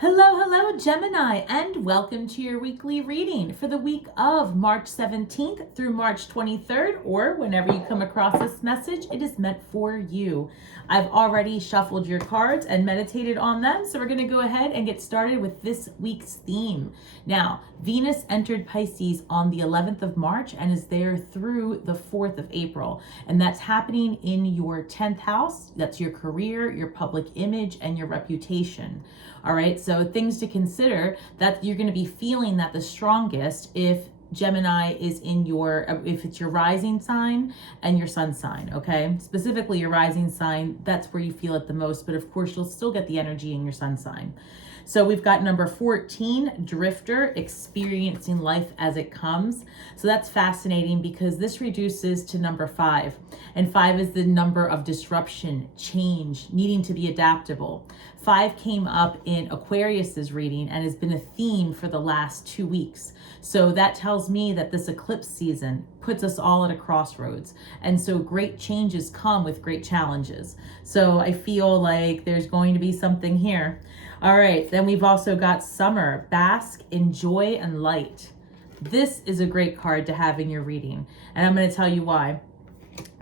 Hello, hello, Gemini, and welcome to your weekly reading for the week of March 17th through March 23rd, or whenever you come across this message, it is meant for you. I've already shuffled your cards and meditated on them, so we're going to go ahead and get started with this week's theme. Now, Venus entered Pisces on the 11th of March and is there through the 4th of April, and that's happening in your 10th house. That's your career, your public image, and your reputation. All right, so things to consider that you're going to be feeling that the strongest if Gemini is in if it's your rising sign and your sun sign, okay? Specifically your rising sign, that's where you feel it the most, but of course you'll still get the energy in your sun sign. So we've got number 14, Drifter, experiencing life as it comes. So that's fascinating because this reduces to number 5. And 5 is the number of disruption, change, needing to be adaptable. 5 came up in Aquarius's reading and has been a theme for the last 2 weeks. So that tells me that this eclipse season puts us all at a crossroads. And so great changes come with great challenges. So I feel like there's going to be something here. All right, then we've also got Summer, bask in joy and light. This is a great card to have in your reading, and I'm going to tell you why.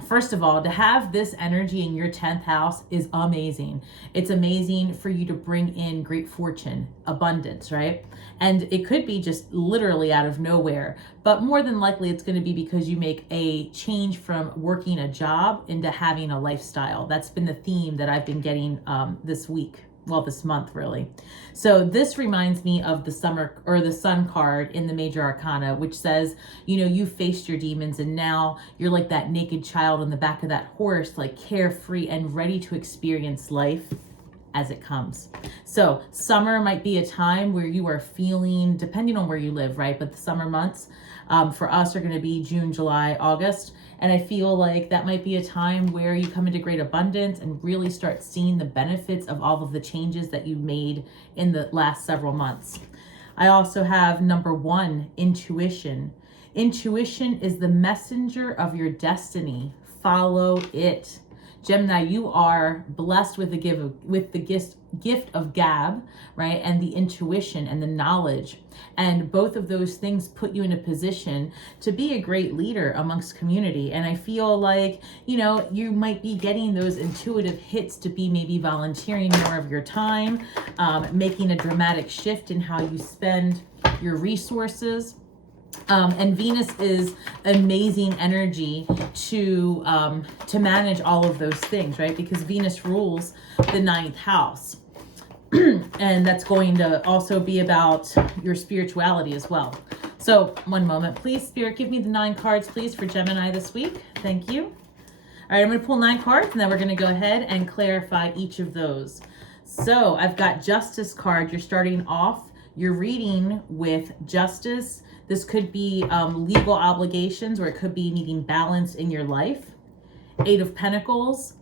First of all, to have this energy in your 10th house is amazing. It's amazing for you to bring in great fortune, abundance, right? And it could be just literally out of nowhere, but more than likely it's going to be because you make a change from working a job into having a lifestyle. That's been the theme that I've been getting this week. Well, this month really. So this reminds me of the summer or the sun card in the major arcana, which says, you know, you faced your demons and now you're like that naked child on the back of that horse, like carefree and ready to experience life as it comes. So summer might be a time where you are feeling, depending on where you live, right? But the summer months for us are going to be June, July, August. And I feel like that might be a time where you come into great abundance and really start seeing the benefits of all of the changes that you made in the last several months. I also have number 1, intuition. Intuition is the messenger of your destiny. Follow it. Gemini, you are blessed with the gift of gab, right? And the intuition and the knowledge. And both of those things put you in a position to be a great leader amongst community. And I feel like, you know, you might be getting those intuitive hits to be maybe volunteering more of your time, making a dramatic shift in how you spend your resources. And Venus is amazing energy to manage all of those things, right? Because Venus rules the 9th house. And that's going to also be about your spirituality as well. So one moment, please. Spirit, give me the 9 cards, please, for Gemini this week. Thank you. All right, I'm going to pull 9 cards, and then we're going to go ahead and clarify each of those. So I've got Justice card. You're starting off your reading with justice. This could be legal obligations, or it could be needing balance in your life. 8 of Pentacles.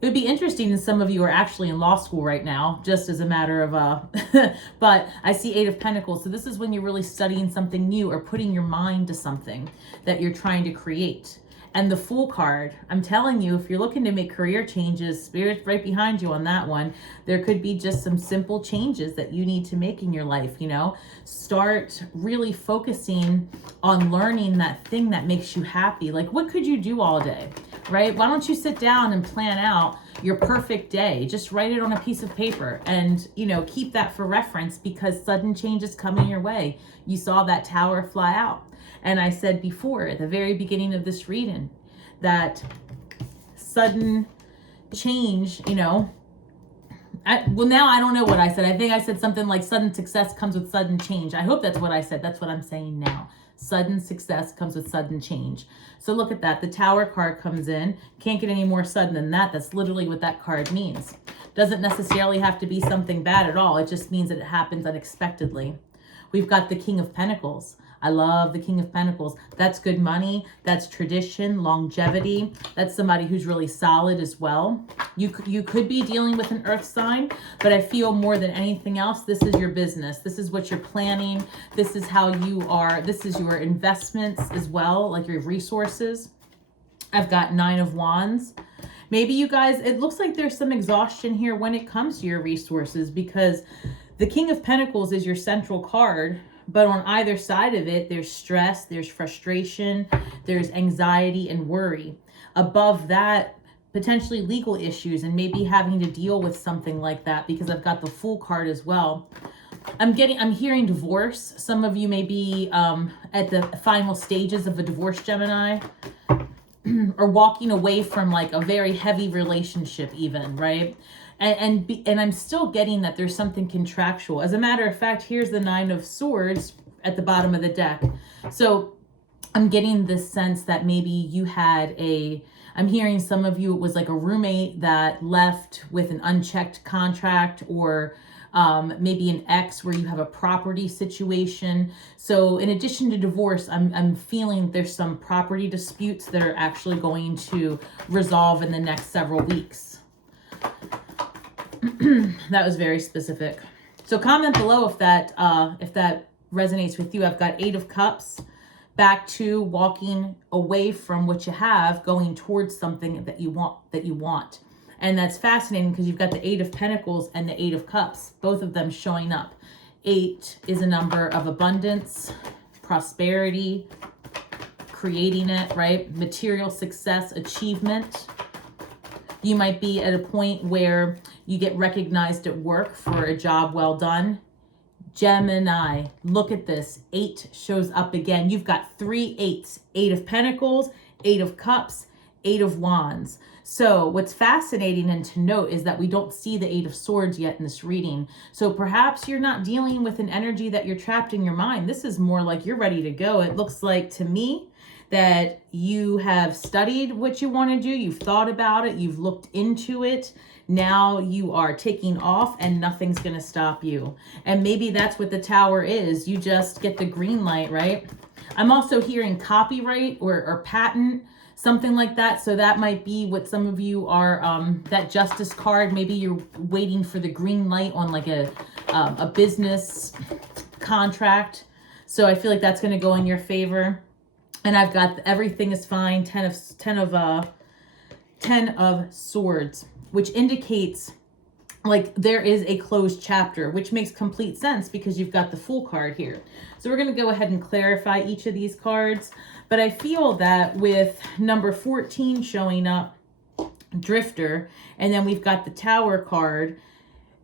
It would be interesting if some of you are actually in law school right now, just as a matter of, but I see 8 of Pentacles. So this is when you're really studying something new or putting your mind to something that you're trying to create. And the Fool card, I'm telling you, if you're looking to make career changes, Spirit's right behind you on that one. There could be just some simple changes that you need to make in your life, you know. Start really focusing on learning that thing that makes you happy. Like, what could you do all day, right? Why don't you sit down and plan out your perfect day? Just write it on a piece of paper and, you know, keep that for reference because sudden changes coming your way. You saw that tower fly out. And I said before at the very beginning of this reading that sudden change, you know, well, now I don't know what I said. I think I said something like sudden success comes with sudden change. I hope that's what I said. That's what I'm saying now. Sudden success comes with sudden change. So look at that. The Tower card comes in. Can't get any more sudden than that. That's literally what that card means. Doesn't necessarily have to be something bad at all. It just means that it happens unexpectedly. We've got the King of Pentacles. I love the King of Pentacles. That's good money. That's tradition, longevity. That's somebody who's really solid as well. You could be dealing with an earth sign, but I feel more than anything else, this is your business. This is what you're planning. This is how you are. This is your investments as well, like your resources. I've got 9 of Wands. Maybe you guys, it looks like there's some exhaustion here when it comes to your resources because The King of Pentacles is your central card, but on either side of it, there's stress, there's frustration, there's anxiety and worry. Above that, potentially legal issues and maybe having to deal with something like that, because I've got the Fool card as well. I'm hearing divorce. Some of you may be at the final stages of a divorce, Gemini, or walking away from like a very heavy relationship even, right? And I'm still getting that there's something contractual. As a matter of fact, here's the 9 of Swords at the bottom of the deck. So I'm getting this sense that maybe you had I'm hearing some of you, it was like a roommate that left with an unchecked contract, or maybe an ex where you have a property situation. So in addition to divorce, I'm feeling there's some property disputes that are actually going to resolve in the next several weeks. That was very specific. So comment below if that resonates with you. I've got 8 of Cups, back to walking away from what you have, going towards something that you want. And that's fascinating because you've got the 8 of Pentacles and the 8 of Cups, both of them showing up. 8 is a number of abundance, prosperity, creating it, right? Material success, achievement. You might be at a point where you get recognized at work for a job well done. Gemini, look at this. 8 shows up again. You've got 3 8s. 8 of Pentacles, 8 of Cups, 8 of Wands. So what's fascinating and to note is that we don't see the 8 of Swords yet in this reading. So perhaps you're not dealing with an energy that you're trapped in your mind. This is more like you're ready to go. It looks like to me that you have studied what you want to do. You've thought about it. You've looked into it. Now you are taking off and nothing's going to stop you. And maybe that's what the Tower is. You just get the green light, right? I'm also hearing copyright or patent, something like that. So that might be what some of you are, that Justice card. Maybe you're waiting for the green light on like a business contract. So I feel like that's going to go in your favor. And I've got everything is fine. 10 of Swords, which indicates like there is a closed chapter, which makes complete sense because you've got the Fool card here. So we're going to go ahead and clarify each of these cards. But I feel that with number 14 showing up, Drifter, and then we've got the Tower card,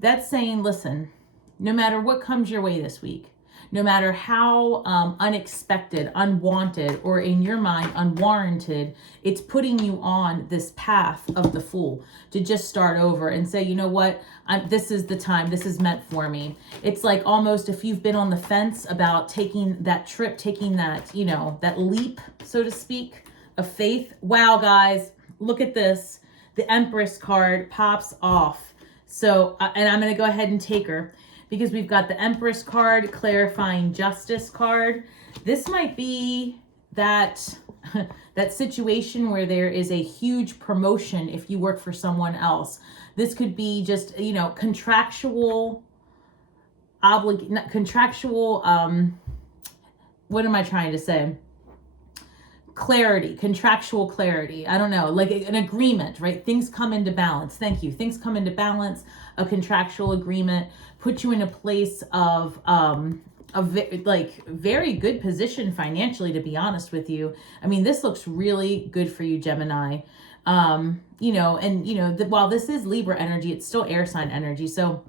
that's saying, listen, no matter what comes your way this week, no matter how unexpected, unwanted, or in your mind, unwarranted, it's putting you on this path of the Fool to just start over and say, you know what, this is the time, this is meant for me. It's like almost if you've been on the fence about taking that trip, taking that, you know, that leap, so to speak, of faith. Wow, guys, look at this. The Empress card pops off. So, and I'm going to go ahead and take her, because we've got the Empress card, clarifying justice card. This might be that that situation where there is a huge promotion if you work for someone else. This could be just, you know, contractual, what am I trying to say? Clarity, contractual clarity. I don't know, like an agreement, right? Things come into balance. Thank you. Things come into balance. A contractual agreement put you in a place of very good position financially, to be honest with you. I mean, this looks really good for you, Gemini. You know, and you know, while this is Libra energy, it's still air sign energy. So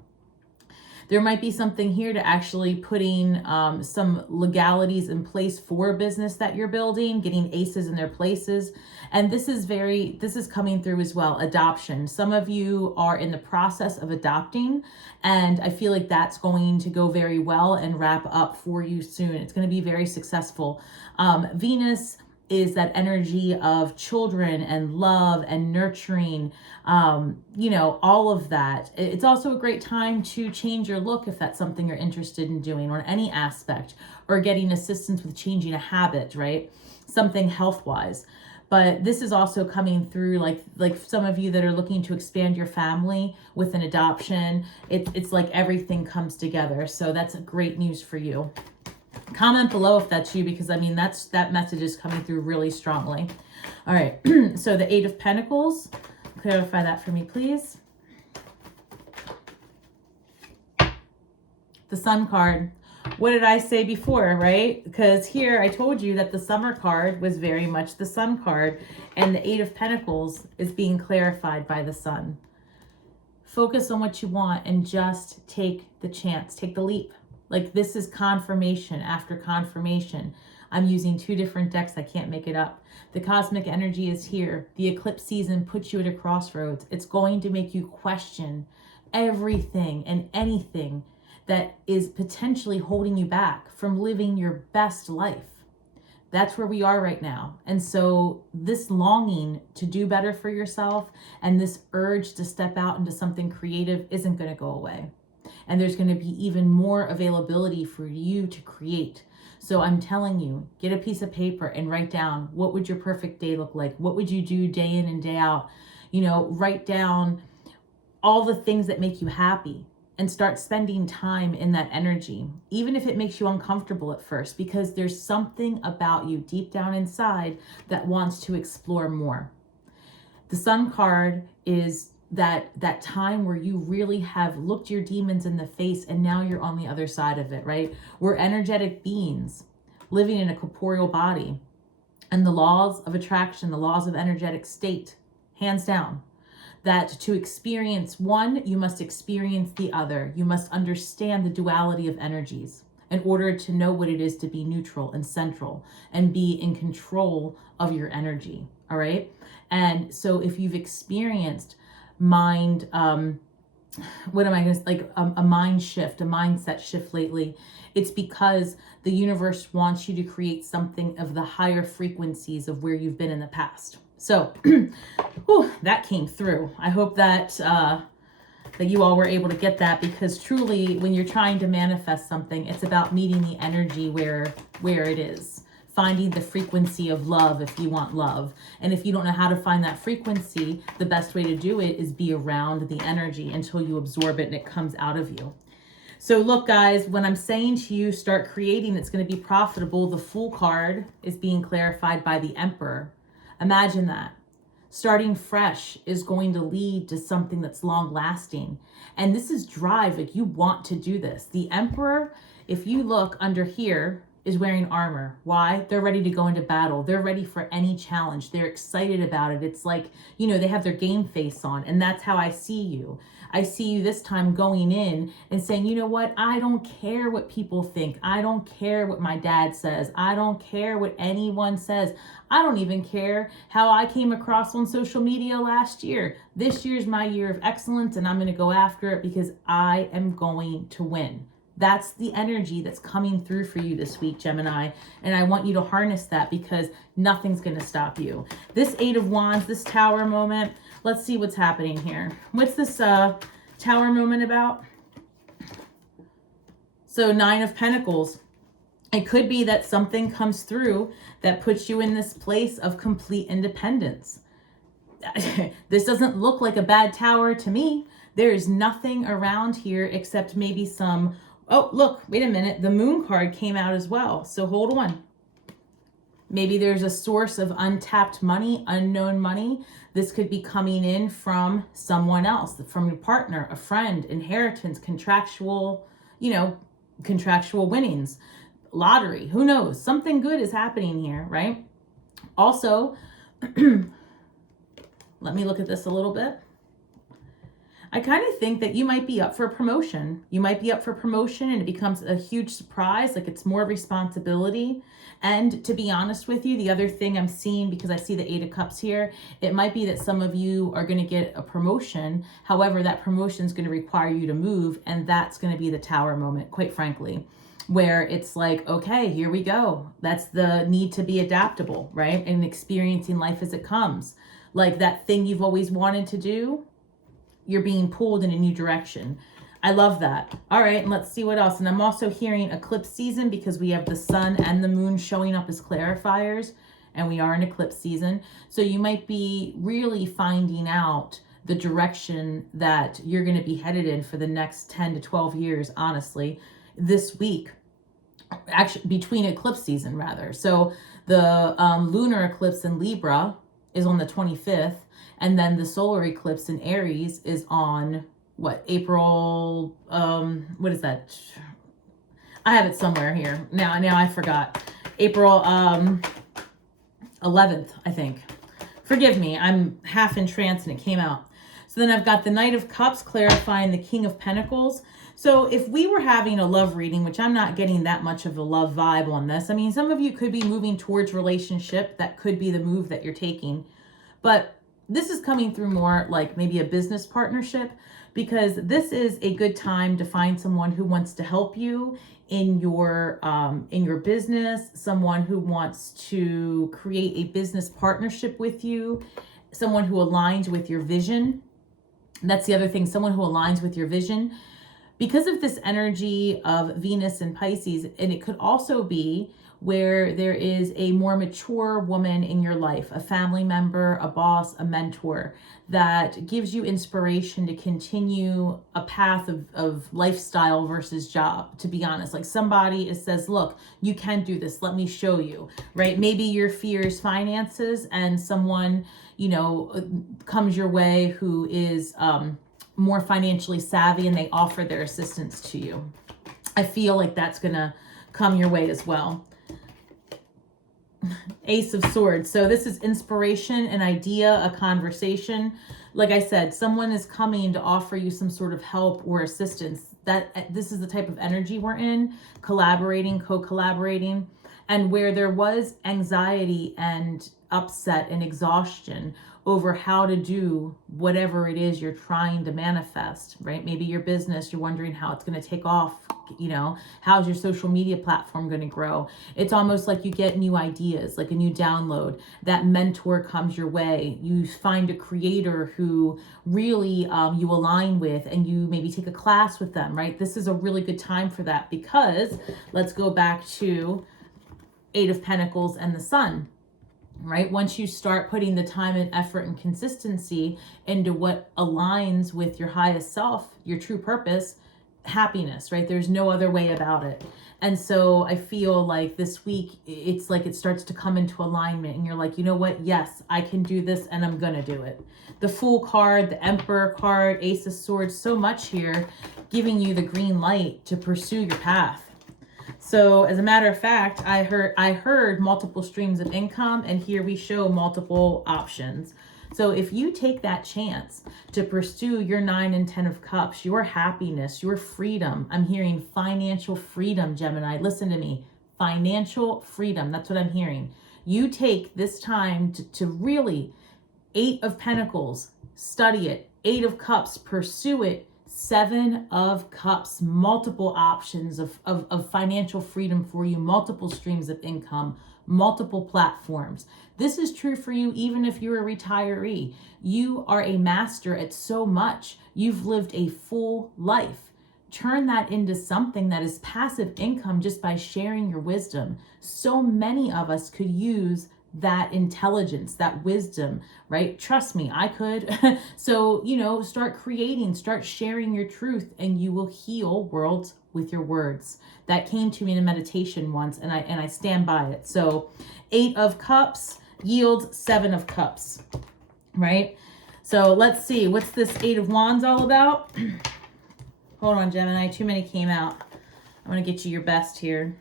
there might be something here to actually putting some legalities in place for a business that you're building, getting aces in their places. And this is coming through as well. Adoption. Some of you are in the process of adopting, and I feel like that's going to go very well and wrap up for you soon. It's going to be very successful. Venus is that energy of children and love and nurturing, you know, all of that. It's also a great time to change your look if that's something you're interested in doing on any aspect, or getting assistance with changing a habit, right? Something health-wise. But this is also coming through like some of you that are looking to expand your family with an adoption. It's like everything comes together. So that's great news for you. Comment below if that's you, because I mean, that message is coming through really strongly. All right. So the 8 of Pentacles, clarify that for me, please. The Sun card. What did I say before, right? Because here I told you that the Summer card was very much the Sun card, and the Eight of Pentacles is being clarified by the Sun. Focus on what you want and just take the chance, take the leap. Like, this is confirmation after confirmation. I'm using 2 different decks. I can't make it up. The cosmic energy is here. The eclipse season puts you at a crossroads. It's going to make you question everything and anything that is potentially holding you back from living your best life. That's where we are right now. And so this longing to do better for yourself and this urge to step out into something creative isn't going to go away. And there's going to be even more availability for you to create. So I'm telling you, get a piece of paper and write down, what would your perfect day look like? What would you do day in and day out? You know, write down all the things that make you happy and start spending time in that energy, even if it makes you uncomfortable at first, because there's something about you deep down inside that wants to explore more. The Sun card is that time where you really have looked your demons in the face and now you're on the other side of it, right? We're energetic beings living in a corporeal body, and the laws of attraction, the laws of energetic state, hands down, that to experience one, you must experience the other. You must understand the duality of energies in order to know what it is to be neutral and central and be in control of your energy. All right. And so if you've experienced mind, what am I going to, like a mind shift, a mindset shift lately, it's because the universe wants you to create something of the higher frequencies of where you've been in the past. So whew, that came through. I hope that that you all were able to get that, because truly when you're trying to manifest something, it's about meeting the energy where it is, finding the frequency of love if you want love. And if you don't know how to find that frequency, the best way to do it is be around the energy until you absorb it and it comes out of you. So look, guys, when I'm saying to you, start creating, it's going to be profitable. The Fool card is being clarified by the Emperor. Imagine that. Starting fresh is going to lead to something that's long lasting. And this is drive. Like, you want to do this. The Emperor, if you look under here, is wearing armor. Why? They're ready to go into battle. They're ready for any challenge. They're excited about it. It's like, you know, they have their game face on, and that's how I see you. I see you this time going in and saying, you know what? I don't care what people think. I don't care what my dad says. I don't care what anyone says. I don't even care how I came across on social media last year. This year's my year of excellence, and I'm going to go after it because I am going to win. That's the energy that's coming through for you this week, Gemini. And I want you to harness that, because nothing's going to stop you. This Eight of Wands, this Tower moment, let's see what's happening here. What's this Tower moment about? So 9 of Pentacles. It could be that something comes through that puts you in this place of complete independence. This doesn't look like a bad tower to me. There is nothing around here except maybe some... Oh, look, wait a minute. The Moon card came out as well. So hold on. Maybe there's a source of untapped money, unknown money. This could be coming in from someone else, from your partner, a friend, inheritance, contractual, you know, contractual winnings, lottery. Who knows? Something good is happening here, right? Also, let me look at this a little bit. I kind of think that you might be up for a promotion. You might be up for promotion and it becomes a huge surprise, like it's more responsibility. And to be honest with you, the other thing I'm seeing, because I see the Eight of Cups here, it might be that some of you are going to get a promotion. However, that promotion is going to require you to move, and that's going to be the Tower moment, quite frankly, where it's like, okay, here we go. That's the need to be adaptable, right? And experiencing life as it comes. Like that thing you've always wanted to do, you're being pulled in a new direction. I love that. All right, and let's see what else. And I'm also hearing eclipse season, because we have the sun and the moon showing up as clarifiers, and we are in eclipse season. So you might be really finding out the direction that you're going to be headed in for the next 10 to 12 years, honestly, this week. Actually, between eclipse season, rather. So the lunar eclipse in Libra is on the 25th. And then the solar eclipse in Aries is on what, April, what is that? I have it somewhere here. Now I forgot. April 11th, I think. Forgive me, I'm half in trance and it came out. So then I've got the Knight of Cups clarifying the King of Pentacles. So if we were having a love reading, which I'm not getting that much of a love vibe on this. I mean, some of you could be moving towards relationship. That could be the move that you're taking. But this is coming through more like maybe a business partnership, because this is a good time to find someone who wants to help you in your business, someone who wants to create a business partnership with you, someone who aligns with your vision. And that's the other thing, someone who aligns with your vision. Because of this energy of Venus and Pisces, and it could also be where there is a more mature woman in your life, a family member, a boss, a mentor, that gives you inspiration to continue a path of lifestyle versus job, to be honest. Like somebody says, look, you can do this, let me show you, right? Maybe your fear is finances, and someone, comes your way who is more financially savvy, and they offer their assistance to you. I feel like that's gonna come your way as well. Ace of Swords. So this is inspiration, an idea, a conversation. Like I said, someone is coming to offer you some sort of help or assistance. This is the type of energy we're in, collaborating, co-collaborating. And where there was anxiety and upset and exhaustion over how to do whatever it is you're trying to manifest, right? Maybe your business, you're wondering how it's going to take off, how's your social media platform going to grow? It's almost like you get new ideas, like a new download. That mentor comes your way. You find a creator who really you align with, and you maybe take a class with them, right? This is a really good time for that, because let's go back to Eight of Pentacles and the Sun, right? Once you start putting the time and effort and consistency into what aligns with your highest self, your true purpose, happiness, right? There's no other way about it. And so I feel like this week, it's like it starts to come into alignment, and you're like, you know what? Yes, I can do this, and I'm going to do it. The Fool card, the Emperor card, Ace of Swords, so much here, giving you the green light to pursue your path. So as a matter of fact, I heard multiple streams of income, and here we show multiple options. So if you take that chance to pursue your 9 and 10 of Cups, your happiness, your freedom, I'm hearing financial freedom, Gemini. Listen to me, financial freedom. That's what I'm hearing. You take this time to really, 8 of Pentacles, study it, 8 of Cups, pursue it, 7 of Cups, multiple options of financial freedom for you, multiple streams of income, multiple platforms. This is true for you even if you're a retiree. You are a master at so much. You've lived a full life. Turn that into something that is passive income just by sharing your wisdom. So many of us could use that intelligence, that wisdom, right? Trust me, I could. So, start creating, start sharing your truth, and you will heal worlds with your words. That came to me in a meditation once, and I stand by it. So 8 of Cups yields 7 of Cups, right? So let's see, what's this 8 of Wands all about? Hold on, Gemini, too many came out. I'm going to get you your best here.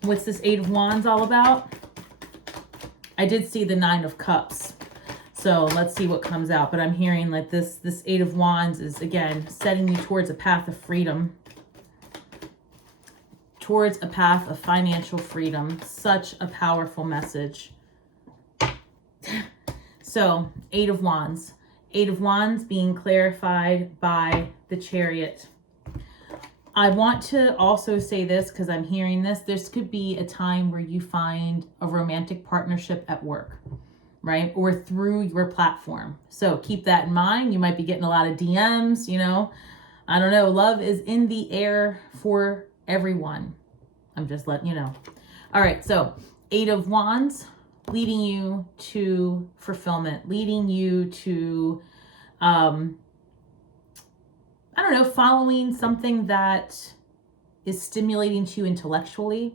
What's this 8 of Wands all about? I did see the 9 of Cups. So let's see what comes out. But I'm hearing like this 8 of Wands is, again, setting you towards a path of freedom. Towards a path of financial freedom. Such a powerful message. So 8 of Wands. 8 of Wands being clarified by the Chariot. I want to also say this because I'm hearing this. This could be a time where you find a romantic partnership at work, right? Or through your platform. So keep that in mind. You might be getting a lot of DMs, I don't know. Love is in the air for everyone. I'm just letting you know. All right. So 8 of Wands leading you to fulfillment, leading you to, following something that is stimulating to you intellectually,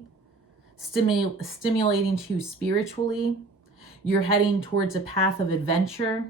stimulating to you spiritually. You're heading towards a path of adventure.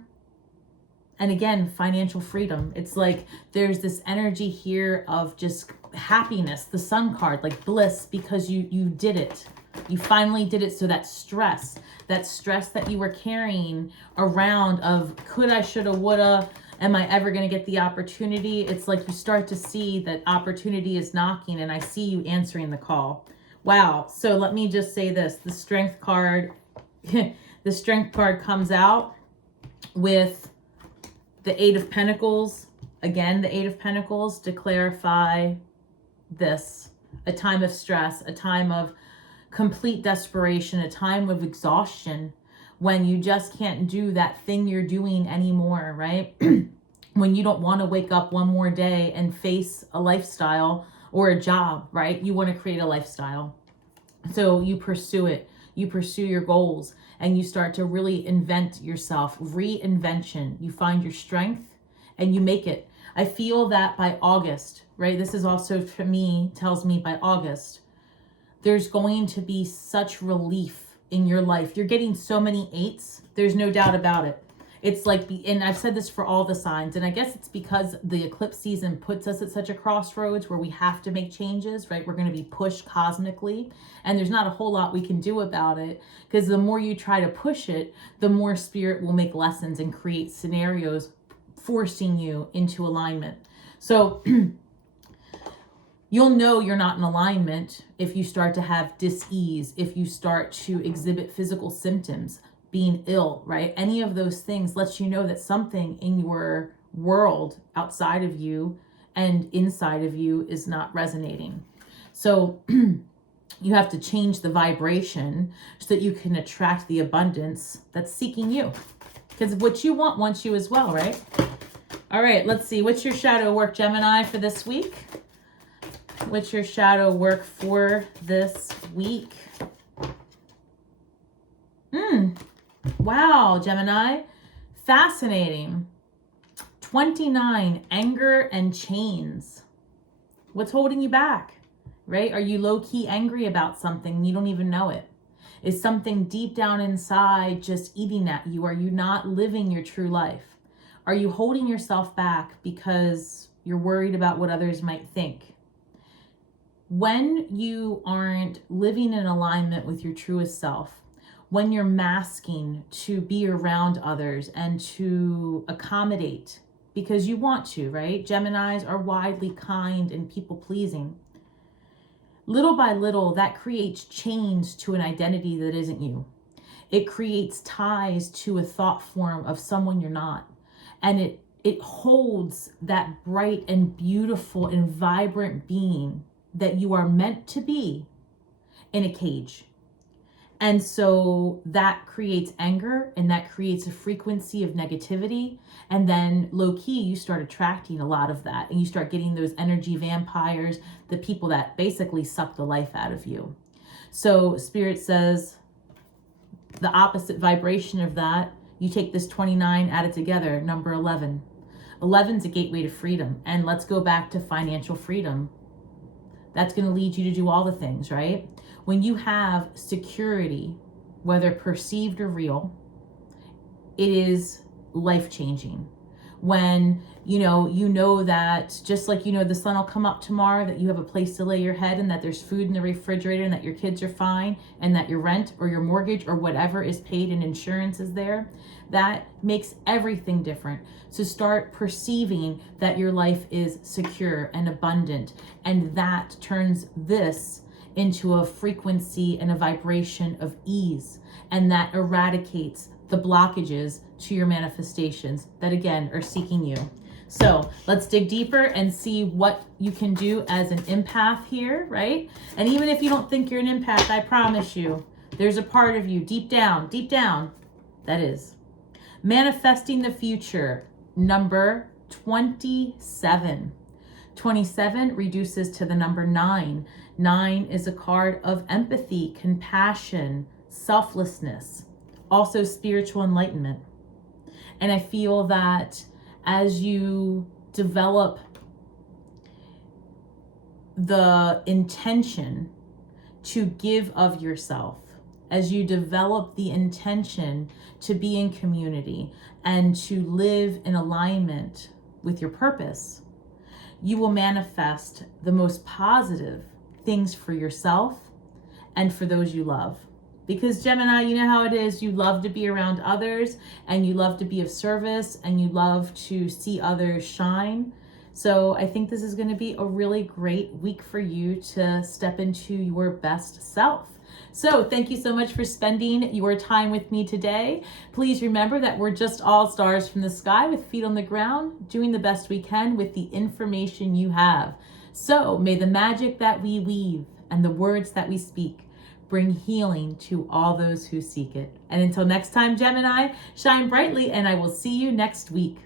And again, financial freedom. It's like there's this energy here of just happiness, the sun card, like bliss, because you did it. You finally did it. So that stress that you were carrying around of coulda, shoulda, woulda, am I ever going to get the opportunity? It's like you start to see that opportunity is knocking, and I see you answering the call. Wow. So let me just say this, the strength card, the strength card comes out with the Eight of Pentacles. Again, the Eight of Pentacles to clarify this, a time of stress, a time of complete desperation, a time of exhaustion, when you just can't do that thing you're doing anymore, right? When you don't want to wake up one more day and face a lifestyle or a job, right? You want to create a lifestyle. So you pursue it. You pursue your goals, and you start to really invent yourself, reinvention. You find your strength and you make it. I feel that by August, right? This is also, for me, tells me by August, there's going to be such relief in your life. You're getting so many eights. There's no doubt about it. It's like, and I've said this for all the signs, and I guess it's because the eclipse season puts us at such a crossroads where we have to make changes, right? We're going to be pushed cosmically, and there's not a whole lot we can do about it, because the more you try to push it, the more spirit will make lessons and create scenarios forcing you into alignment. So you'll know you're not in alignment if you start to have dis-ease, if you start to exhibit physical symptoms, being ill, right? Any of those things lets you know that something in your world outside of you and inside of you is not resonating. So you have to change the vibration so that you can attract the abundance that's seeking you. Because what you want wants you as well, right? All right, let's see. What's your shadow work, Gemini, for this week? What's your shadow work for this week? Wow, Gemini. Fascinating. 29, anger and chains. What's holding you back, right? Are you low-key angry about something and you don't even know it? Is something deep down inside just eating at you? Are you not living your true life? Are you holding yourself back because you're worried about what others might think? When you aren't living in alignment with your truest self, when you're masking to be around others and to accommodate because you want to, right? Geminis are widely kind and people-pleasing. Little by little, that creates chains to an identity that isn't you. It creates ties to a thought form of someone you're not. And it holds that bright and beautiful and vibrant being that you are meant to be in a cage. And so that creates anger, and that creates a frequency of negativity. And then low key, you start attracting a lot of that, and you start getting those energy vampires, the people that basically suck the life out of you. So Spirit says the opposite vibration of that, you take this 29, add it together, number 11. 11's a gateway to freedom. And let's go back to financial freedom. That's going to lead you to do all the things, right? When you have security, whether perceived or real, it is life-changing. When you know that just like the sun will come up tomorrow, that you have a place to lay your head, and that there's food in the refrigerator, and that your kids are fine, and that your rent or your mortgage or whatever is paid and insurance is there, that makes everything different. So start perceiving that your life is secure and abundant, and that turns this into a frequency and a vibration of ease, and that eradicates the blockages to your manifestations that again are seeking you. So let's dig deeper and see what you can do as an empath here, right? And even if you don't think you're an empath, I promise you, there's a part of you deep down, that is. Manifesting the future, number 27. 27 reduces to the number 9. 9 is a card of empathy, compassion, selflessness, also spiritual enlightenment. And I feel that as you develop the intention to give of yourself as you develop the intention to be in community and to live in alignment with your purpose, you will manifest the most positive things for yourself and for those you love. Because Gemini, you know how it is. You love to be around others, and you love to be of service, and you love to see others shine. So I think this is going to be a really great week for you to step into your best self. So thank you so much for spending your time with me today. Please remember that we're just all stars from the sky with feet on the ground, doing the best we can with the information you have. So may the magic that we weave and the words that we speak bring healing to all those who seek it. And until next time, Gemini, shine brightly, and I will see you next week.